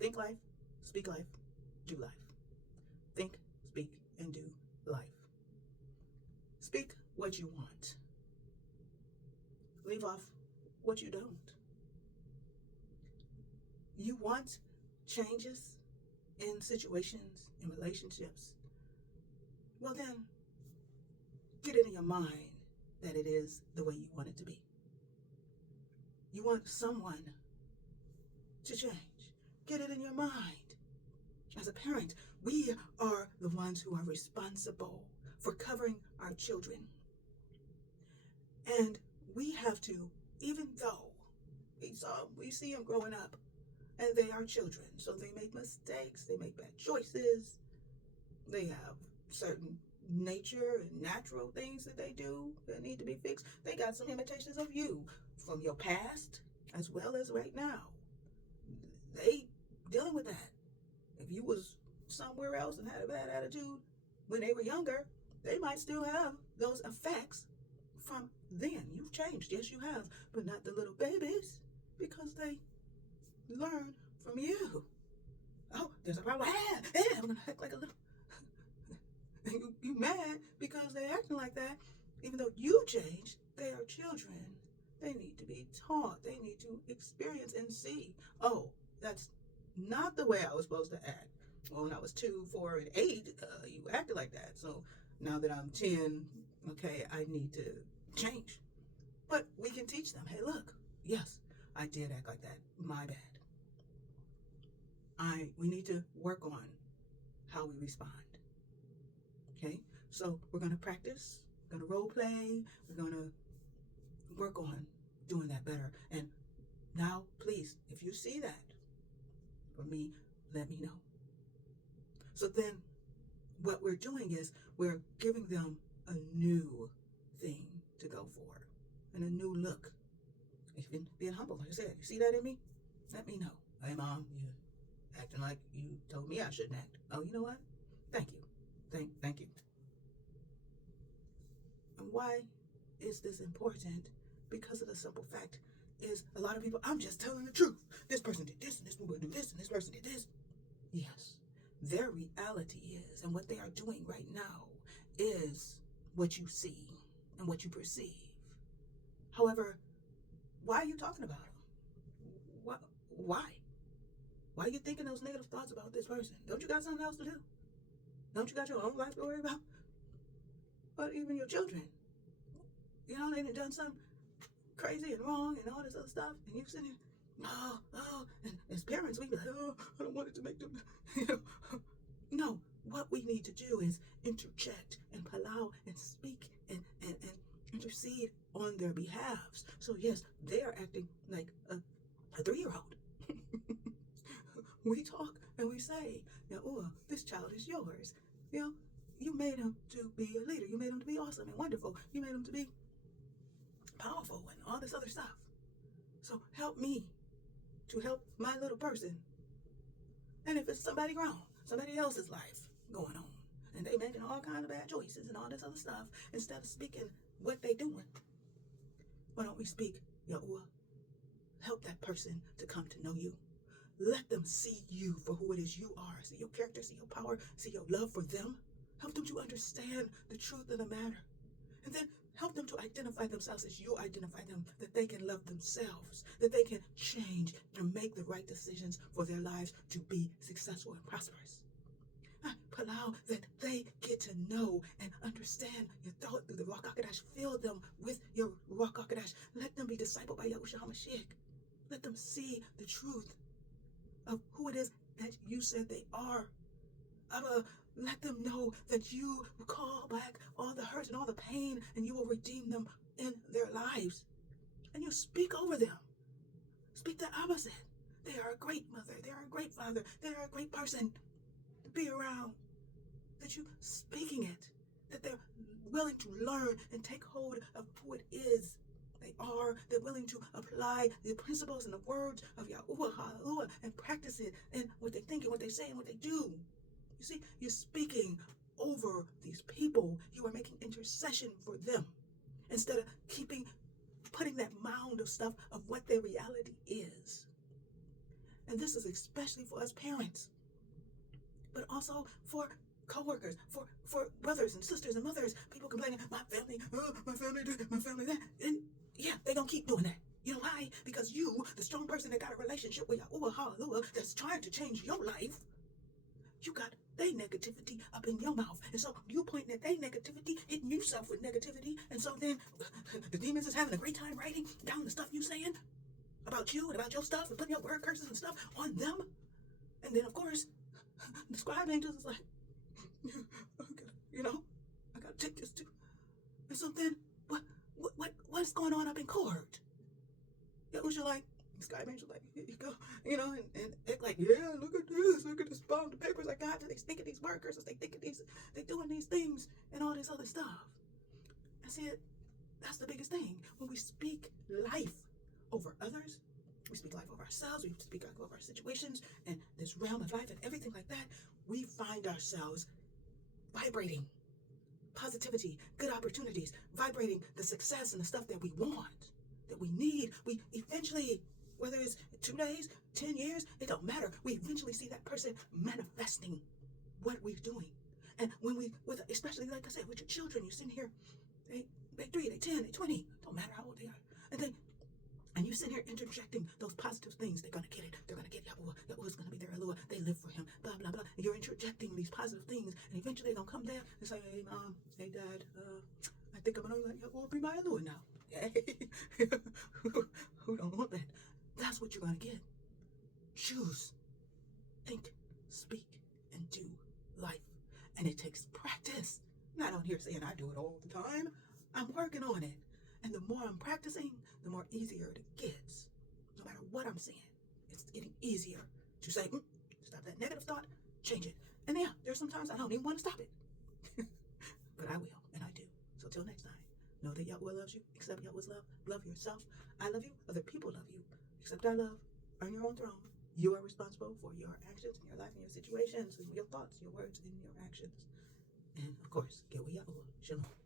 Think life, speak life, do life. Think, speak, and do life. Speak what you want. Leave off what you don't. You want changes in situations, in relationships. Well then, get it in your mind that it is the way you want it to be. You want someone to change. Get it in your mind. As a parent, we are the ones who are responsible for covering our children. And we have to, even though we see them growing up, and they are children, so they make mistakes, they make bad choices, they have certain nature and natural things that they do that need to be fixed. They got some imitations of you from your past as well as right now. They dealing with that. If you was somewhere else and had a bad attitude when they were younger, they might still have those effects from then. You've changed, yes you have, but not the little babies, because they learn from you. Oh, there's a problem. I'm gonna act like a little. You mad because they're acting like that, even though you changed. They are children. They need to be taught. They need to experience and see. Oh, that's not the way I was supposed to act. Well, when I was 2, 4, and 8, you acted like that. So now that I'm 10, okay, I need to change. But we can teach them, hey, look, yes, I did act like that. My bad. We need to work on how we respond. Okay? So we're going to practice. We're going to role play. We're going to work on doing that better. And now, please, if you see that, for me, let me know. So then what we're doing is we're giving them a new thing to go for and a new look. Even being humble, like I said, you see that in me? Let me know. Hey, Mom, you're acting like you told me I shouldn't act. Oh, you know what? Thank you. Thank you. And why is this important? Because of the simple fact is a lot of people, I'm just telling the truth. This person did this, and this person did this, and this person did this. Yes, their reality is, and what they are doing right now is what you see and what you perceive. However, why are you talking about them? Why? Why are you thinking those negative thoughts about this person? Don't you got something else to do? Don't you got your own life to worry about? But even your children, you know, they done something crazy and wrong and all this other stuff, and you sitting there, and as parents, we be like, oh, I don't want it to make them, you know. No, what we need to do is interject and allow and speak and intercede on their behalves. So yes, they are acting like a 3-year-old. We talk and we say, Yahuah, this child is yours. You know, you made him to be a leader. You made him to be awesome and wonderful. You made him to be powerful and all this other stuff. So help me to help my little person. And if it's somebody grown, somebody else's life going on, and they making all kinds of bad choices and all this other stuff, instead of speaking what they doing, why don't we speak, Yahuah, help that person to come to know you. Let them see you for who it is you are. See your character, see your power, see your love for them. Help them to understand the truth of the matter. And then help them to identify themselves as you identify them, that they can love themselves, that they can change and make the right decisions for their lives to be successful and prosperous. Allow that they get to know and understand your thought through the Ruach HaKodesh. Fill them with your Ruach HaKodesh. Let them be discipled by Yahushua HaMashiach. Let them see the truth of who it is that you said they are. Let them know that you will call back all the hurt and all the pain, and you will redeem them in their lives. And you speak over them. Speak the opposite. They are a great mother. They are a great father. They are a great person to be around. That you speaking it. That they're willing to learn and take hold of who it is they are. They're willing to apply the principles and the words of Yahuah, Aluah, and practice it in what they think and what they say and what they do. You see, you're speaking over these people. You are making intercession for them instead of putting that mound of stuff of what their reality is. And this is especially for us parents, but also for co-workers, for brothers and sisters and mothers. People complaining, my family, my family this, my family that. And yeah, they gonna keep doing that. You know why? Because you, the strong person that got a relationship with Yahuah, hallelujah, that's trying to change your life, you got they negativity up in your mouth. And so you pointing at they negativity, hitting yourself with negativity. And so then the demons is having a great time writing down the stuff you saying about you and about your stuff and putting your word curses and stuff on them. And then, of course, the scribe angels is like, I gotta take this too. And so then, what's going on up in court? It was like, the scribe angel like, here you go, and act like, yeah, look at this bomb, the papers I got, they thinking these word curses, they doing these things and all this other stuff. And see, that's the biggest thing. When we speak life over others, we speak life over ourselves, we speak life over our situations and this realm of life and everything like that, we find ourselves vibrating positivity, good opportunities, vibrating the success and the stuff that we want, that we need. We eventually, whether it's 2 days, 10 years, it don't matter. We eventually see that person manifesting what we're doing. And when especially like I said, with your children, you're sitting here, they 3, they 10, they 20, don't matter how old they are. And you sit here interjecting those positive things. They're going to get it. They're going to get Yahuah. Yahuah's going to be their Aluah. They live for him. Blah, blah, blah. And you're interjecting these positive things. And eventually they're going to come there and say, hey, Mom, hey, Dad, I think I'm going to let Yahuah be my Aluah now. Hey, who don't want that? That's what you're going to get. Choose, think, speak, and do life. And it takes practice. Not on here saying I do it all the time. I'm working on it. And the more I'm practicing, the more easier it gets. No matter what I'm saying, it's getting easier to say, stop that negative thought, change it. And yeah, there's sometimes I don't even want to stop it. But I will, and I do. So till next time, know that Yahuah loves you. Accept Yahuah's love. Love yourself. I love you. Other people love you. Accept our love. Earn your own throne. You are responsible for your actions in your life and your situations and your thoughts, your words, and your actions. And of course, get with Yahuah. Shalom.